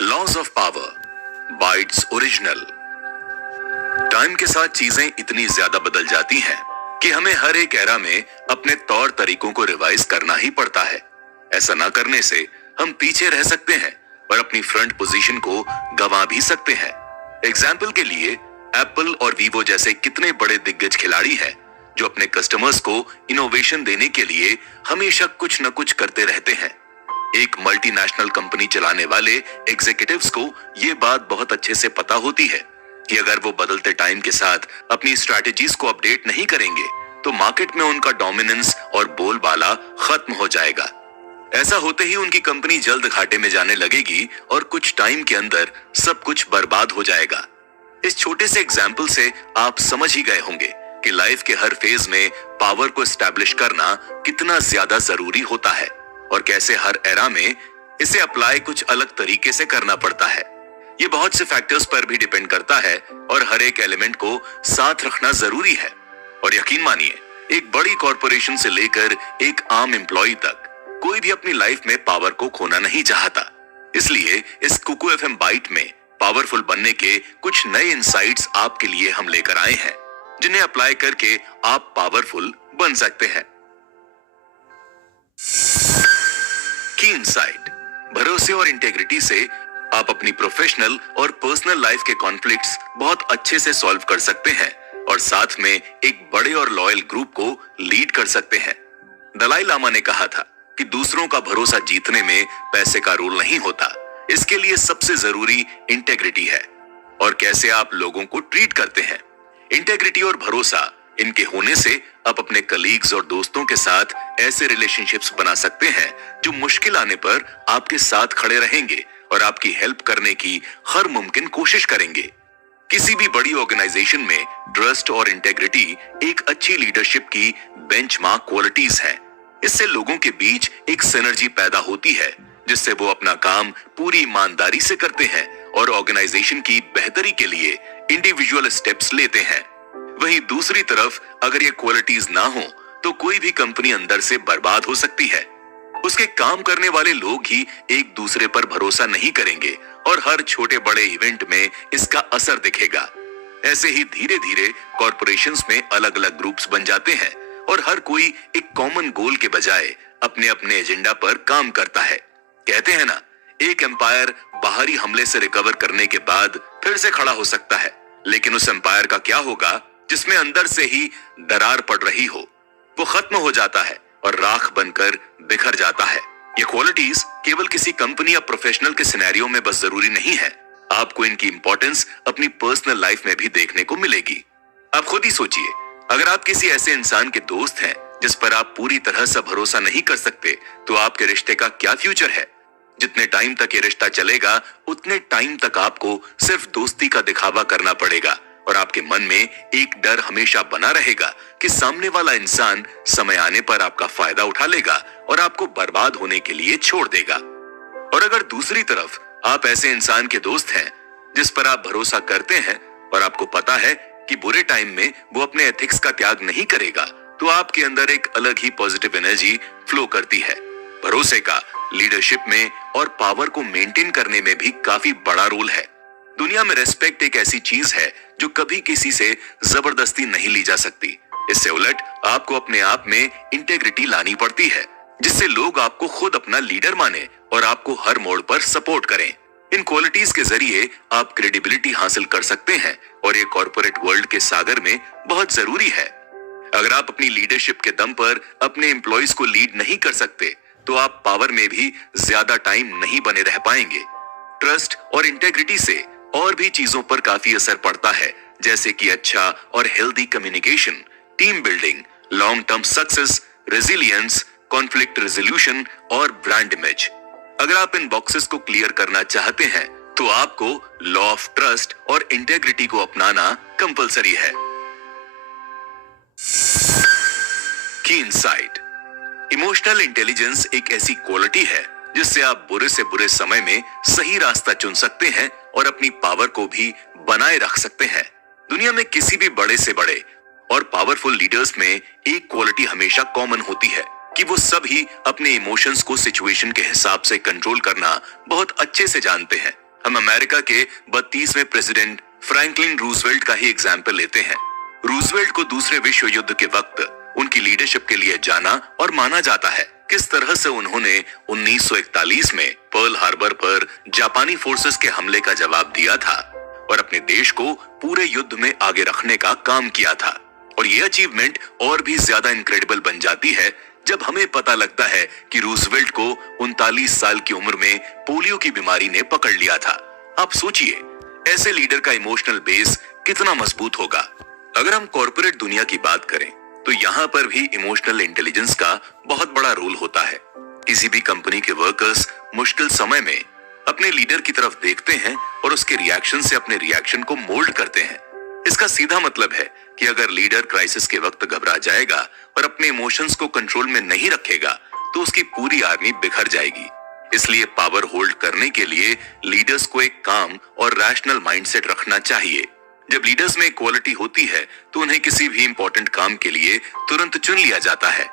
Laws of power, bytes original. Time के साथ चीजें इतनी ज्यादा बदल जाती हैं कि हमें हर एक एरा में अपने तौर तरीकों को रिवाइज करना ही पड़ता है। ऐसा ना करने से हम पीछे रह सकते हैं और अपनी फ्रंट पोजीशन को गंवा भी सकते हैं। एग्जाम्पल के लिए एप्पल और वीवो जैसे कितने बड़े दिग्गज खिलाड़ी हैं जो अपने कस्टमर्स को इनोवेशन देने के लिए हमेशा कुछ न कुछ करते रहते हैं। एक मल्टीनेशनल कंपनी चलाने वाले एग्जीक्यूटिव्स को ये बात बहुत अच्छे से पता होती है कि अगर वो बदलते टाइम के साथ अपनी स्ट्रैटेजीज को अपडेट नहीं करेंगे तो मार्केट में उनका डोमिनेंस और बोलबाला खत्म हो जाएगा। ऐसा होते ही उनकी कंपनी जल्द घाटे में जाने लगेगी और कुछ टाइम के अंदर सब कुछ बर्बाद हो जाएगा। इस छोटे से एग्जाम्पल से आप समझ ही गए होंगे कि लाइफ के हर फेज में पावर को एस्टैब्लिश करना कितना ज्यादा जरूरी होता है और कैसे हर एरा में इसे अप्लाई कुछ अलग तरीके से करना पड़ता है। ये बहुत से फैक्टर्स पर भी डिपेंड करता है और हर एक एलिमेंट को साथ रखना जरूरी है। और यकीन मानिए, एक बड़ी कॉरपोरेशन से लेकर एक आम एम्प्लॉय तक कोई भी अपनी लाइफ में पावर को खोना नहीं चाहता। इसलिए इस कुकू एफएम बाइट में पावरफुल बनने के कुछ नए इंसाइट्स आपके लिए हम लेकर आए हैं जिन्हें अप्लाई करके आप पावरफुल बन सकते हैं। की इंसाइट, भरोसे और इंटेग्रिटी से आप अपनी प्रोफेशनल और पर्सनल लाइफ के कॉन्फ्लिक्ट्स बहुत अच्छे से सॉल्व कर सकते हैं और साथ में एक बड़े और लॉयल ग्रुप को लीड कर सकते हैं। दलाई लामा ने कहा था कि दूसरों का भरोसा जीतने में पैसे का रोल नहीं होता, इसके लिए सबसे जरूरी इंटेग्रिटी है और कैसे आप लोगों को ट्रीट करते हैं। इंटेग्रिटी और भरोसा, इनके होने से आप अपने कलीग्स और दोस्तों के साथ ऐसे रिलेशनशिप्स बना सकते हैं जो मुश्किल आने पर आपके साथ खड़े रहेंगे और आपकी हेल्प करने की हर मुमकिन कोशिश करेंगे। किसी भी बड़ी ऑर्गेनाइजेशन में ट्रस्ट और इंटेग्रिटी एक अच्छी लीडरशिप की बेंचमार्क क्वालिटीज हैं। इससे लोगों के बीच एक सिनर्जी पैदा होती है जिससे वो अपना काम पूरी ईमानदारी से करते हैं और ऑर्गेनाइजेशन की बेहतरी के लिए इंडिविजुअल स्टेप्स लेते हैं। वहीं दूसरी तरफ अगर ये क्वालिटीज ना हो तो कोई भी कंपनी अंदर से बर्बाद हो सकती है। उसके काम करने वाले लोग ही एक दूसरे पर भरोसा नहीं करेंगे और हर छोटे बड़े इवेंट में इसका असर दिखेगा। ऐसे ही धीरे धीरे कॉरपोरेशंस में अलग अलग ग्रुप्स बन जाते हैं और हर कोई एक कॉमन गोल के बजाय अपने अपने एजेंडा पर काम करता है। कहते हैं ना, एक एम्पायर बाहरी हमले से रिकवर करने के बाद फिर से खड़ा हो सकता है, लेकिन उस एम्पायर का क्या होगा जिसमें अंदर से ही दरार पड़ रही हो? वो खत्म हो जाता है और राख बनकर बिखर जाता है। ये क्वालिटीज केवल किसी कंपनी या प्रोफेशनल के सिनेरियो में बस जरूरी नहीं है, आपको इनकी इंपॉर्टेंस अपनी पर्सनल लाइफ में भी देखने को मिलेगी। आप खुद ही सोचिए, अगर आप किसी ऐसे इंसान के दोस्त हैं जिस पर आप पूरी तरह से भरोसा नहीं कर सकते, तो आपके रिश्ते का क्या फ्यूचर है? जितने टाइम तक ये रिश्ता चलेगा उतने टाइम तक आपको सिर्फ दोस्ती का दिखावा करना पड़ेगा और आपके मन में एक डर हमेशा बना रहेगा कि सामने वाला इंसान समय आने पर आपका फायदा उठा लेगा और आपको बर्बाद होने के लिए छोड़ देगा। और अगर दूसरी तरफ आप ऐसे इंसान के दोस्त हैं जिस पर आप भरोसा करते हैं और आपको पता है कि बुरे टाइम में वो अपने एथिक्स का त्याग नहीं करेगा, तो आपके अंदर एक अलग ही पॉजिटिव एनर्जी फ्लो करती है। भरोसे का लीडरशिप में और पावर को मेंटेन करने में भी काफी बड़ा रोल है। दुनिया में रेस्पेक्ट एक ऐसी चीज है जो कभी किसी से जबरदस्ती नहीं ली जा सकती। इससे उलट आपको अपने आप में इंटेग्रिटी लानी पड़ती है जिससे लोग आपको खुद अपना लीडर माने और आपको हर मोड़ पर सपोर्ट करें। इन क्वालिटीज के जरिए आप क्रेडिबिलिटी हासिल कर सकते हैं और ये कॉर्पोरेट वर्ल्ड के सागर में बहुत जरूरी है। अगर आप अपनी लीडरशिप के दम पर अपने एम्प्लॉइज को लीड नहीं कर सकते तो आप पावर में भी ज्यादा टाइम नहीं बने रह पाएंगे। ट्रस्ट और इंटेग्रिटी से और भी चीजों पर काफी असर पड़ता है, जैसे कि अच्छा और healthy communication, team building, long term success, resilience, conflict resolution और ब्रांड इमेज। अगर आप इन बॉक्सेस को क्लियर करना चाहते हैं तो आपको लॉ ऑफ ट्रस्ट और इंटेग्रिटी को अपनाना कंपलसरी है। की इंसाइट, इमोशनल इंटेलिजेंस एक ऐसी क्वालिटी है जिससे आप बुरे से बुरे समय में सही रास्ता चुन सकते हैं और अपनी पावर को भी बनाए रख सकते हैं। दुनिया में किसी भी बड़े से बड़े और पावरफुल लीडर्स में एक क्वालिटी हमेशा कॉमन होती है कि वो सभी अपने इमोशंस को सिचुएशन के हिसाब से कंट्रोल करना बहुत अच्छे से जानते हैं। हम अमेरिका के 32वें प्रेसिडेंट फ्रैंकलिन रूजवेल्ट का ही एग्जाम्पल लेते हैं। रूजवेल्ट को दूसरे विश्व युद्ध के वक्त उनकी लीडरशिप के लिए जाना और माना जाता है। किस तरह से उन्होंने 1941 में पर्ल हार्बर पर जापानी फोर्सेस के हमले का जवाब दिया था और अपने देश को पूरे युद्ध में आगे रखने का काम किया था। और ये अचीवमेंट और भी ज्यादा इनक्रेडिबल बन जाती है जब हमें पता लगता है कि रूजवेल्ट को 39 साल की उम्र में पोलियो की बीमारी ने पकड़ लिया था। आप सोचिए, ऐसे लीडर का इमोशनल बेस कितना मजबूत होगा। अगर हम कॉर्पोरेट दुनिया की बात करें तो यहाँ पर भी इमोशनल इंटेलिजेंस का बहुत बड़ा रोल होता है। किसी भी कंपनी के वर्कर्स मुश्किल समय में अपने लीडर की तरफ देखते हैं और उसके रिएक्शन से अपने रिएक्शन को मोल्ड करते हैं। इसका सीधा मतलब है कि अगर लीडर क्राइसिस के वक्त घबरा जाएगा और अपने इमोशंस को कंट्रोल में नहीं रखेगा तो उसकी पूरी आर्मी बिखर जाएगी। इसलिए पावर होल्ड करने के लिए लीडर्स को एक काम और रैशनल माइंडसेट रखना चाहिए। जब लीडर्स में क्वालिटी होती है तो उन्हें किसी भी इंपॉर्टेंट काम के लिए तुरंत चुन लिया जाता है।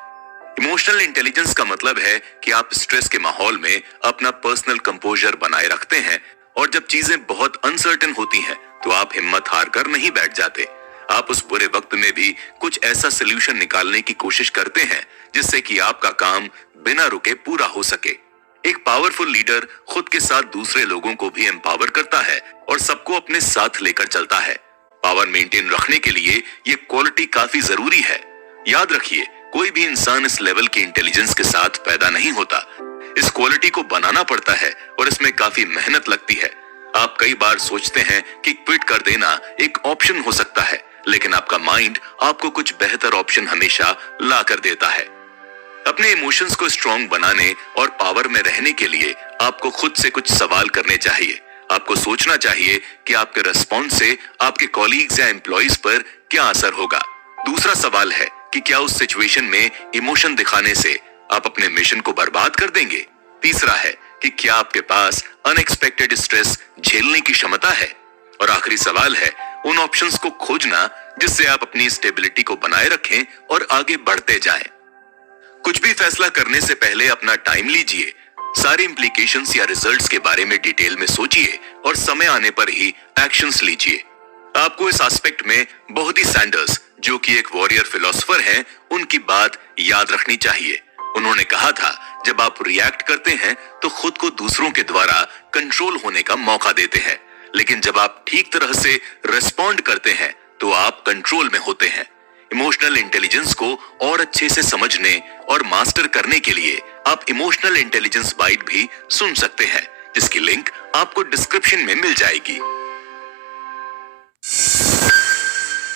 इमोशनल इंटेलिजेंस का मतलब है कि आप स्ट्रेस के माहौल में अपना पर्सनल कंपोजर बनाए रखते हैं और जब चीजें बहुत अनसर्टेन होती हैं तो आप हिम्मत हार कर नहीं बैठ जाते। आप उस बुरे वक्त में भी कुछ ऐसा सोल्यूशन निकालने की कोशिश करते हैं जिससे कि आपका काम बिना रुके पूरा हो सके। एक पावरफुल लीडर खुद के साथ दूसरे लोगों को भी एम्पावर करता है और सबको अपने साथ लेकर चलता है। पावर मेंटेन रखने के लिए ये क्वालिटी काफी जरूरी है। याद रखिए, कोई भी इंसान इस लेवल की इंटेलिजेंस के साथ पैदा नहीं होता। इस क्वालिटी को बनाना पड़ता है और इसमें काफी मेहनत लगती है। आप कई बार सोचते हैं कि क्विट कर देना एक ऑप्शन हो सकता है, लेकिन आपका माइंड आपको कुछ बेहतर ऑप्शन हमेशा ला कर देता है। अपने इमोशंस को स्ट्रॉन्ग बनाने और पावर में रहने के लिए आपको खुद से कुछ सवाल करने चाहिए। आपको सोचना चाहिए कि आपके रिस्पॉन्स से आपके कॉलीग्स या एम्प्लॉइज पर क्या असर होगा। दूसरा सवाल है कि क्या उस सिचुएशन में इमोशन दिखाने से आप अपने मिशन को बर्बाद कर देंगे। तीसरा है कि क्या आपके पास अनएक्सपेक्टेड स्ट्रेस झेलने की क्षमता है। और आखिरी सवाल है उन ऑप्शंस को खोजना जिससे आप अपनी स्टेबिलिटी को बनाए रखें और आगे बढ़ते जाएं। कुछ भी फैसला करने से पहले अपना टाइम लीजिए, सारे इंप्लीकेशंस या रिजल्ट्स के बारे में डिटेल में सोचिए और समय आने पर ही एक्शंस लीजिए। आपको इस एस्पेक्ट में बहुत ही सैंडर्स, जो कि एक वॉरियर फिलोसोफर हैं, उनकी बात याद रखनी चाहिए। उन्होंने कहा था, जब आप रिएक्ट करते हैं तो खुद को दूसरों के द्वारा कंट्रोल होने का मौका देते हैं, लेकिन जब आप ठीक तरह से रिस्पॉन्ड करते हैं तो आप कंट्रोल में होते हैं। इमोशनल इंटेलिजेंस को और अच्छे से समझने और मास्टर करने के लिए आप इमोशनल इंटेलिजेंस बाइट भी सुन सकते हैं, जिसकी लिंक आपको डिस्क्रिप्शन में मिल जाएगी।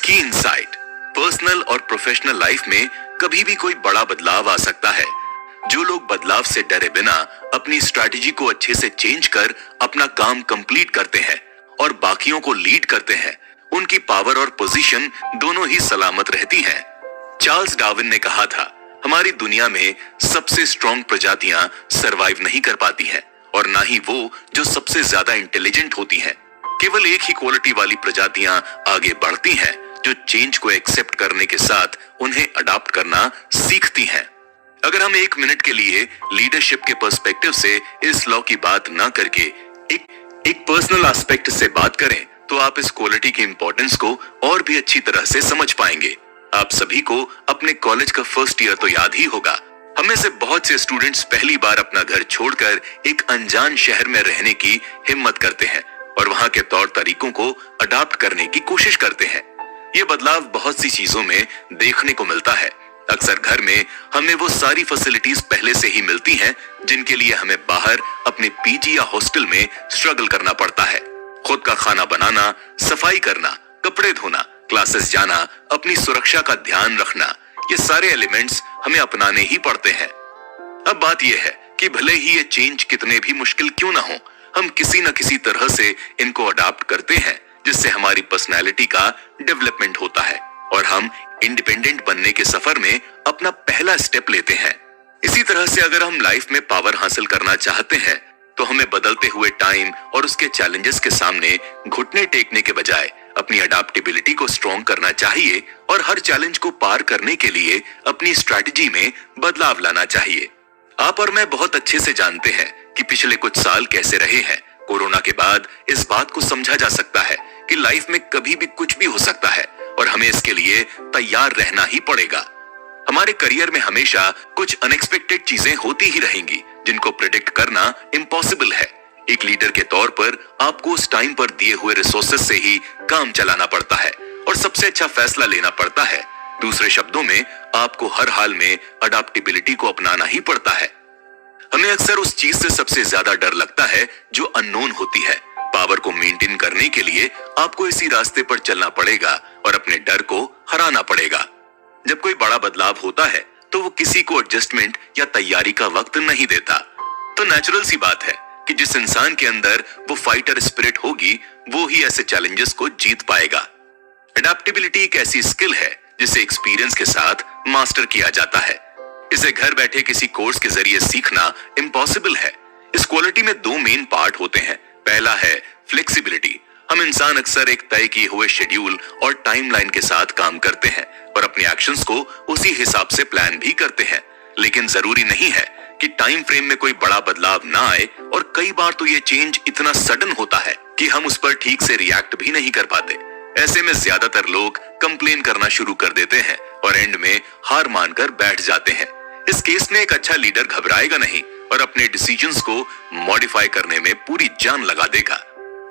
की इनसाइट, पर्सनल और प्रोफेशनल लाइफ में कभी भी कोई बड़ा बदलाव आ सकता है। जो लोग बदलाव से डरे बिना अपनी स्ट्रैटेजी को अच्छे से चेंज कर अपना काम कंप्लीट करते हैं और बाकियों को लीड करते हैं, उनकी पावर और पोजीशन दोनों ही सलामत रहती हैं। चार्ल्स डार्विन ने कहा था, हमारी दुनिया में सबसे स्ट्रॉन्ग प्रजातियां सरवाइव नहीं कर पाती हैं और ना ही वो जो सबसे ज्यादा इंटेलिजेंट होती हैं। केवल एक ही क्वालिटी वाली प्रजातियां आगे बढ़ती हैं जो चेंज को एक्सेप्ट करने के साथ उन्हें अडॉप्ट करना सीखती हैं। अगर हम एक मिनट के लिए लीडरशिप के पर्सपेक्टिव से इस लॉ की बात ना करके एक पर्सनल एस्पेक्ट से बात करें तो आप इस क्वालिटी की इंपॉर्टेंस को और भी अच्छी तरह से समझ पाएंगे। आप सभी को अपने कॉलेज का फर्स्ट ईयर तो याद ही होगा। हमें से बहुत से स्टूडेंट्स पहली बार अपना घर छोड़कर एक अनजान शहर में रहने की हिम्मत करते हैं और वहां के तौर तरीकों को अडॉप्ट करने की कोशिश करते हैं। ये बदलाव बहुत सी चीजों में देखने को मिलता है। अक्सर घर में हमें वो सारी फैसिलिटीज पहले से ही मिलती हैं जिनके लिए हमें बाहर अपने पीजी या हॉस्टल में स्ट्रगल करना पड़ता है। खुद का खाना बनाना, सफाई करना, कपड़े धोना, क्लासेस जाना, अपनी सुरक्षा का ध्यान रखना, ये सारे एलिमेंट्स हमें अपनाने ही पड़ते हैं। अब बात यह है कि भले ही ये चेंज कितने भी मुश्किल क्यों ना हो, हम किसी न किसी तरह से इनको अडॉप्ट करते हैं, जिससे हमारी पर्सनैलिटी का डेवलपमेंट होता है और हम इंडिपेंडेंट बनने के सफर में अपना पहला स्टेप लेते हैं। इसी तरह से अगर हम लाइफ में पावर हासिल करना चाहते हैं तो हमें बदलते हुए टाइम और उसके चैलेंजेस के सामने घुटने टेकने के बजाय अपनी अडॉप्टेबिलिटी को स्ट्रॉन्ग करना चाहिए और हर चैलेंज को पार करने के लिए अपनी स्ट्रैटेजी में बदलाव लाना चाहिए। आप और मैं बहुत अच्छे से जानते हैं कि पिछले कुछ साल कैसे रहे हैं। कोरोना के बाद इस बात को समझा जा सकता है कि लाइफ में कभी भी कुछ भी हो सकता है और हमें इसके लिए तैयार रहना ही पड़ेगा। हमारे करियर में हमेशा कुछ अनएक्सपेक्टेड चीजें होती ही रहेंगी जिनको प्रिडिक्ट करना इम्पॉसिबल है। एक लीडर के तौर पर आपको उस टाइम पर दिए हुए रिसोर्सेज से ही काम चलाना पड़ता है और सबसे अच्छा फैसला लेना पड़ता है। दूसरे शब्दों में, आपको हर हाल में अडैप्टेबिलिटी को अपनाना ही पड़ता है। हमें अक्सर उस चीज से सबसे ज्यादा डर लगता है जो अननोन होती है। पावर को मेंटेन करने के लिए आपको इसी रास्ते पर चलना पड़ेगा और अपने डर को हराना पड़ेगा। जब कोई बड़ा बदलाव होता है तो वो किसी को एडजस्टमेंट या तैयारी का वक्त नहीं देता। तो नेचुरल सी बात है कि जिस इंसान के अंदर वो फाइटर स्पिरिट होगी, वो ही ऐसे चैलेंजेस को जीत पाएगा। अडैप्टेबिलिटी एक ऐसी स्किल है जिसे एक्सपीरियंस के साथ मास्टर किया जाता है। इसे घर बैठे किसी कोर्स के जरिए सीखना इम्पॉसिबल है। इस क्वालिटी में दो मेन पार्ट होते हैं। पहला है फ्लेक्सिबिलिटी। हम इंसान अक्सर एक तय किए हुए शेड्यूल और टाइमलाइन के साथ काम करते हैं और अपने एक्शंस को उसी हिसाब से प्लान भी करते हैं। लेकिन जरूरी नहीं है कि टाइम फ्रेम में कोई बड़ा बदलाव ना आए और कई बार तो ये चेंज इतना सडन होता है कि हम उस पर ठीक से रिएक्ट भी नहीं कर पाते। ऐसे में ज्यादातर लोग कंप्लेन करना शुरू कर देते हैं और एंड में हार मानकर बैठ जाते हैं। इस केस में एक अच्छा लीडर घबराएगा नहीं और अपने डिसीजंस को मॉडिफाई करने में पूरी जान लगा देगा।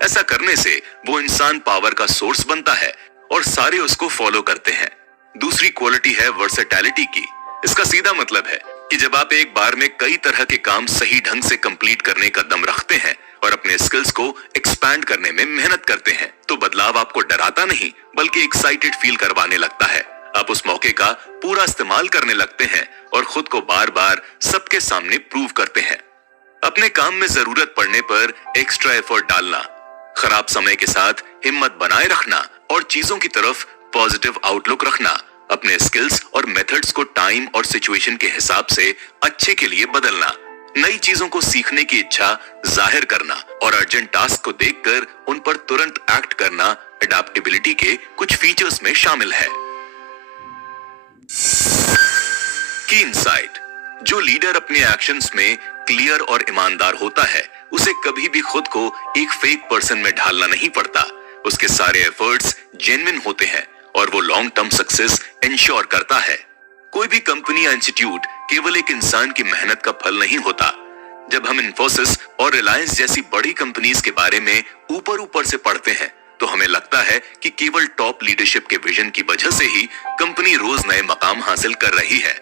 ऐसा करने से वो इंसान पावर का सोर्स बनता है और सारे उसको फॉलो करते हैं। दूसरी क्वालिटी है वर्सेटैलिटी की। इसका सीधा मतलब है कि जब आप एक बार में कई तरह के काम सही ढंग से कंप्लीट करने का दम रखते हैं और अपने स्किल्स को एक्सपैंड करने में मेहनत करते हैं, तो बदलाव आपको डराता नहीं बल्कि एक्साइटेड फील करवाने लगता है। आप उस मौके का पूरा इस्तेमाल करने लगते हैं और खुद को बार बार सबके सामने प्रूव करते हैं। अपने काम में जरूरत पड़ने पर एक्स्ट्रा एफर्ट डालना, खराब समय के साथ हिम्मत बनाए रखना और चीजों की तरफ पॉजिटिव आउटलुक रखना, अपने स्किल्स और मेथड्स को टाइम और सिचुएशन के हिसाब से अच्छे के लिए बदलना, नई चीजों को सीखने की इच्छा जाहिर करना और अर्जेंट टास्क को देखकर उन पर तुरंत एक्ट करना अडैप्टेबिलिटी के कुछ फीचर्स में शामिल है। की इनसाइट। जो लीडर अपने एक्शंस में क्लियर और ईमानदार होता है, उसे कभी भी खुद को एक फेक पर्सन में ढालना नहीं पड़ता। उसके सारे एफर्ट्स जेन्युइन होते हैं और वो लॉन्ग टर्म सक्सेस इंश्योर करता है। कोई भी कंपनी या इंस्टीट्यूट केवल एक इंसान की मेहनत का फल नहीं होता। जब हम इन्फोसिस और रिलायंस जैसी बड़ी कंपनीज के बारे में ऊपर से पढ़ते हैं तो हमें लगता है कि केवल टॉप लीडरशिप के विजन की वजह से ही कंपनी रोज नए मकाम हासिल कर रही है।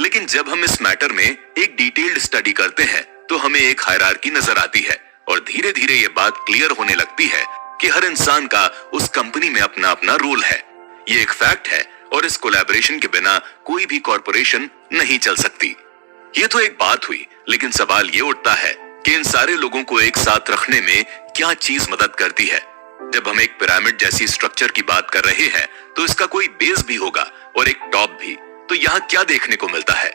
लेकिन जब हम इस मैटर में एक डिटेल्ड स्टडी करते हैं तो हमें एक हायरार्की नजर आती है और धीरे धीरे ये बात क्लियर होने लगती है कि हर इंसान का उस कंपनी में अपना अपना रोल है। ये एक फैक्ट है और इस कोलैबोरेशन के बिना कोई भी कॉर्पोरेशन नहीं चल सकती। ये तो एक बात हुई, लेकिन सवाल ये उठता है कि इन सारे लोगों को एक साथ रखने में क्या चीज मदद करती है। जब हम एक पिरामिड जैसी स्ट्रक्चर की बात कर रहे हैं तो इसका कोई बेस भी होगा और एक टॉप भी। तो यहाँ क्या देखने को मिलता है?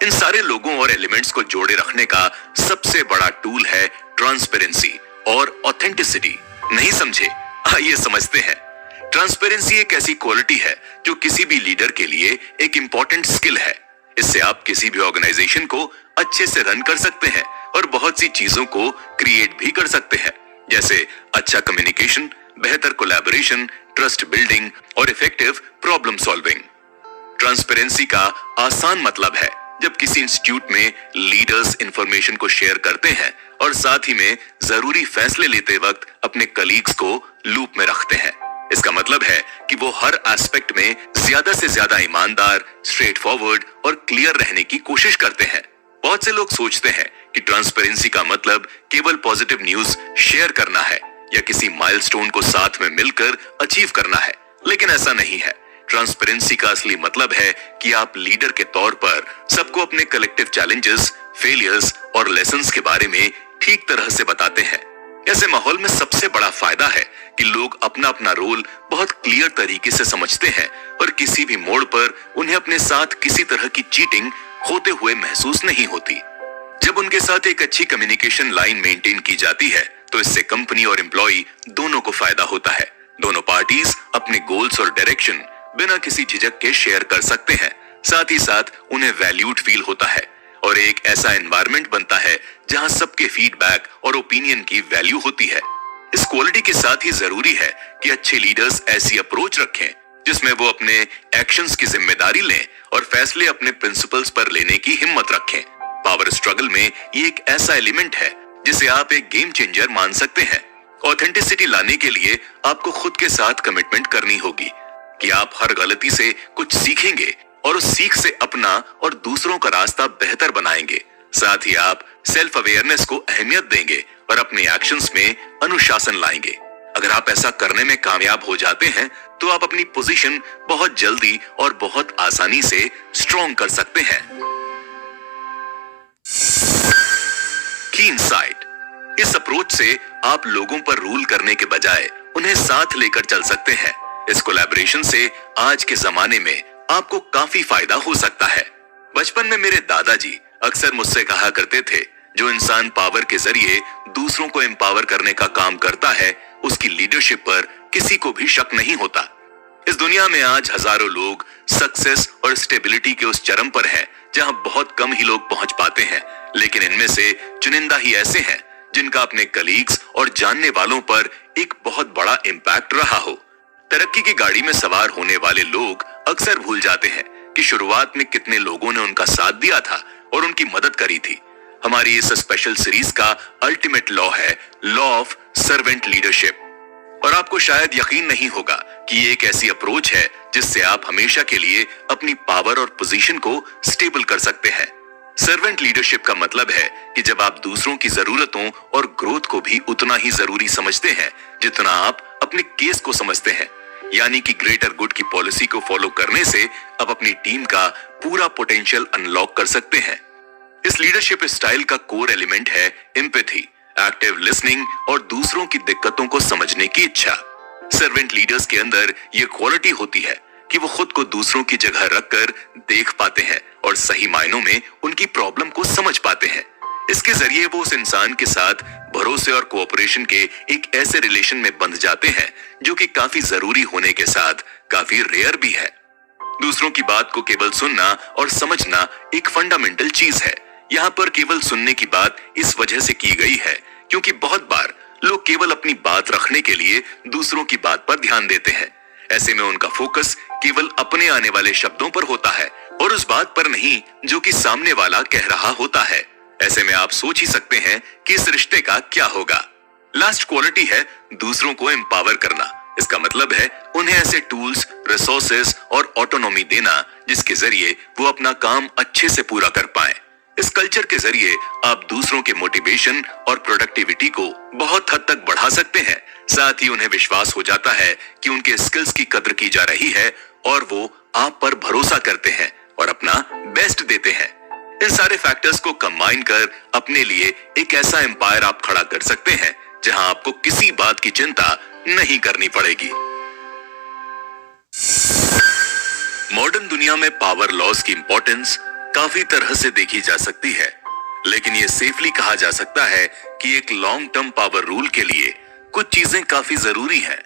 इन सारे लोगों और एलिमेंट्स को जोड़े रखने का सबसे बड़ा टूल है ट्रांसपेरेंसी और ऑथेंटिसिटी। नहीं समझे? आइए समझते हैं। ट्रांसपेरेंसी एक ऐसी क्वालिटी है जो किसी भी लीडर के लिए एक इंपॉर्टेंट स्किल है। इससे आप किसी भी ऑर्गेनाइजेशन को अच्छे से रन कर सकते हैं और बहुत सी चीजों को क्रिएट भी कर सकते हैं, जैसे अच्छा कम्युनिकेशन, बेहतर कोलैबोरेशन, ट्रस्ट बिल्डिंग और इफेक्टिव प्रॉब्लम सॉल्विंग। ट्रांसपेरेंसी का आसान मतलब है जब किसी इंस्टीट्यूट में लीडर्स इंफॉर्मेशन को शेयर करते हैं और साथ ही में जरूरी फैसले लेते वक्त अपने कलीग्स को लूप में रखते हैं। इसका मतलब है कि वो हर एस्पेक्ट में ज्यादा से ज्यादा ईमानदार, स्ट्रेट फॉरवर्ड और क्लियर रहने की कोशिश करते हैं। बहुत से लोग सोचते हैं कि ट्रांसपेरेंसी का मतलब केवल पॉजिटिव न्यूज शेयर करना है या किसी माइलस्टोन को साथ में मिलकर अचीव करना है, लेकिन ऐसा नहीं है। ट्रांसपेरेंसी का असली मतलब है कि आप लीडर के तौर पर सबको अपने कलेक्टिव चैलेंजेस, फेलियर्स और लेसन्स के बारे में ठीक तरह से बताते हैं। ऐसे माहौल में सबसे बड़ा फायदा है कि लोग अपना अपना रोल बहुत क्लियर तरीके से समझते हैं और किसी भी मोड़ पर उन्हें अपने साथ किसी तरह की चीटिंग होते हुए महसूस नहीं होती। जब उनके साथ एक अच्छी कम्युनिकेशन लाइन मेंटेन की जाती है तो इससे कंपनी और एम्प्लॉय दोनों को फायदा होता है। दोनों पार्टीज अपने गोल्स और डायरेक्शन बिना किसी झिझक के शेयर कर सकते हैं। साथ ही साथ उन्हें वैल्यूड फील होता है। और एक ऐसा एनवायरनमेंट बनता है जहां सबके फीडबैक और ओपिनियन की वैल्यू होती है। इस क्वालिटी के साथ ही जरूरी है कि अच्छे लीडर्स ऐसी अप्रोच रखें जिसमें वो अपने एक्शंस की जिम्मेदारी लें और फैसले अपने प्रिंसिपल्स पर लेने की हिम्मत रखें। पावर स्ट्रगल में ये एक ऐसा एलिमेंट है जिसे आप एक गेम चेंजर मान सकते हैं। ऑथेंटिसिटी लाने के लिए आपको खुद के साथ कमिटमेंट करनी होगी कि आप हर गलती से कुछ सीखेंगे और उस सीख से अपना और दूसरों का रास्ता बेहतर बनाएंगे। साथ ही आप सेल्फ अवेयरनेस को अहमियत देंगे और अपने एक्शंस में अनुशासन लाएंगे। अगर आप ऐसा करने में कामयाब हो जाते हैं तो आप अपनी पोजीशन बहुत जल्दी और बहुत आसानी से स्ट्रॉन्ग कर सकते हैं। कीन साइट। इस अप्रोच से आप लोगों पर रूल करने के बजाय उन्हें साथ लेकर चल सकते हैं। इस कोलैबोरेशन से आज के जमाने में आपको काफी फायदा हो सकता है। बचपन में मेरे दादाजी अक्सर मुझसे कहा करते थे, जो इंसान पावर के जरिए दूसरों को एम्पावर करने का काम करता है उसकी लीडरशिप पर किसी को भी शक नहीं होता। इस दुनिया में आज हजारों लोग सक्सेस और स्टेबिलिटी के उस चरम पर हैं जहां बहुत कम ही लोग पहुंच पाते हैं, लेकिन इनमें से चुनिंदा ही ऐसे हैं जिनका अपने कलीग्स और जानने वालों पर एक बहुत बड़ा इम्पैक्ट रहा हो। तरक्की की गाड़ी में सवार होने वाले लोग अक्सर भूल जाते हैं कि शुरुआत में कितने लोगों ने उनका साथ दिया था और उनकी मदद करी थी। हमारी इस स्पेशल सीरीज का अल्टीमेट लॉ है लॉ ऑफ सर्वेंट लीडरशिप। और आपको शायद यकीन नहीं होगा कि ये एक ऐसी अप्रोच है जिससे आप हमेशा के लिए अपनी पावर और पोजीशन को स्टेबल कर सकते हैं। सर्वेंट लीडरशिप का मतलब है कि जब आप दूसरों की जरूरतों और ग्रोथ को भी उतना ही जरूरी समझते हैं जितना आप अपने केस को समझते हैं, यानी कि ग्रेटर गुड की पॉलिसी को फॉलो करने से आप अपनी टीम का पूरा पोटेंशियल अनलॉक कर सकते हैं। इस लीडरशिप स्टाइल का कोर एलिमेंट है एम्पैथी, एक्टिव लिसनिंग और दूसरों की दिक्कतों को समझने की इच्छा। सर्वेंट लीडर्स के अंदर ये क्वालिटी होती है कि वो खुद को दूसरों की जगह रखकर देख पाते हैं और सही मायनों में उनकी प्रॉब्लम को समझ पाते हैं। इसके जरिए वो उस इंसान के साथ भरोसे और कोऑपरेशन के एक ऐसे रिलेशन में बंध जाते हैं जो कि काफी जरूरी होने के साथ काफी रेयर भी है। दूसरों की बात को केवल सुनना और समझना एक फंडामेंटल चीज है। यहाँ पर केवल सुनने की बात इस वजह से की गई है क्योंकि बहुत बार लोग केवल अपनी बात रखने के लिए दूसरों की बात पर ध्यान देते हैं। ऐसे में उनका फोकस केवल अपने आने वाले शब्दों पर होता है और उस बात पर नहीं जो कि सामने वाला कह रहा होता है। ऐसे में आप सोच ही सकते हैं कि इस रिश्ते का क्या होगा। लास्ट क्वालिटी है दूसरों को एम्पावर करना। इसका मतलब है उन्हें ऐसे टूल्स, रिसोर्सेज और ऑटोनॉमी देना जिसके जरिए वो अपना काम अच्छे से पूरा कर पाए। इस कल्चर के जरिए आप दूसरों के मोटिवेशन और प्रोडक्टिविटी को बहुत हद तक बढ़ा सकते हैं। साथ ही उन्हें विश्वास हो जाता है कि उनके स्किल्स की कद्र की जा रही है और वो आप पर भरोसा करते हैं और अपना बेस्ट देते हैं। इन सारे फैक्टर्स को कंबाइन कर अपने लिए एक ऐसा एम्पायर आप खड़ा कर सकते हैं जहां आपको किसी बात की चिंता नहीं करनी पड़ेगी। मॉडर्न दुनिया में पावर लॉज की इंपॉर्टेंस काफी तरह से देखी जा सकती है, लेकिन ये सेफली कहा जा सकता है कि एक लॉन्ग टर्म पावर रूल के लिए कुछ चीजें काफी जरूरी हैं।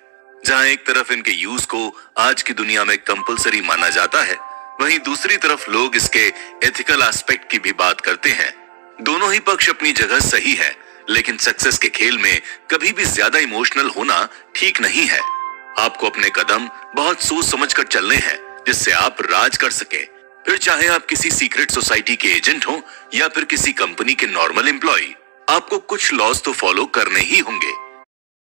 जहां एक तरफ इनके यूज को आज की दुनिया में कंपलसरी माना जाता है, वहीं दूसरी तरफ लोग इसके एथिकल एस्पेक्ट की भी बात करते हैं। दोनों ही पक्ष अपनी जगह सही है, लेकिन सक्सेस के खेल में कभी भी ज्यादा इमोशनल होना ठीक नहीं है। आपको अपने कदम बहुत सोच समझ कर चलने हैं जिससे आप राज कर सके। फिर चाहे आप किसी सीक्रेट सोसाइटी के एजेंट हो या फिर किसी कंपनी के नॉर्मल एम्प्लॉय, आपको कुछ लॉज तो फॉलो करने ही होंगे।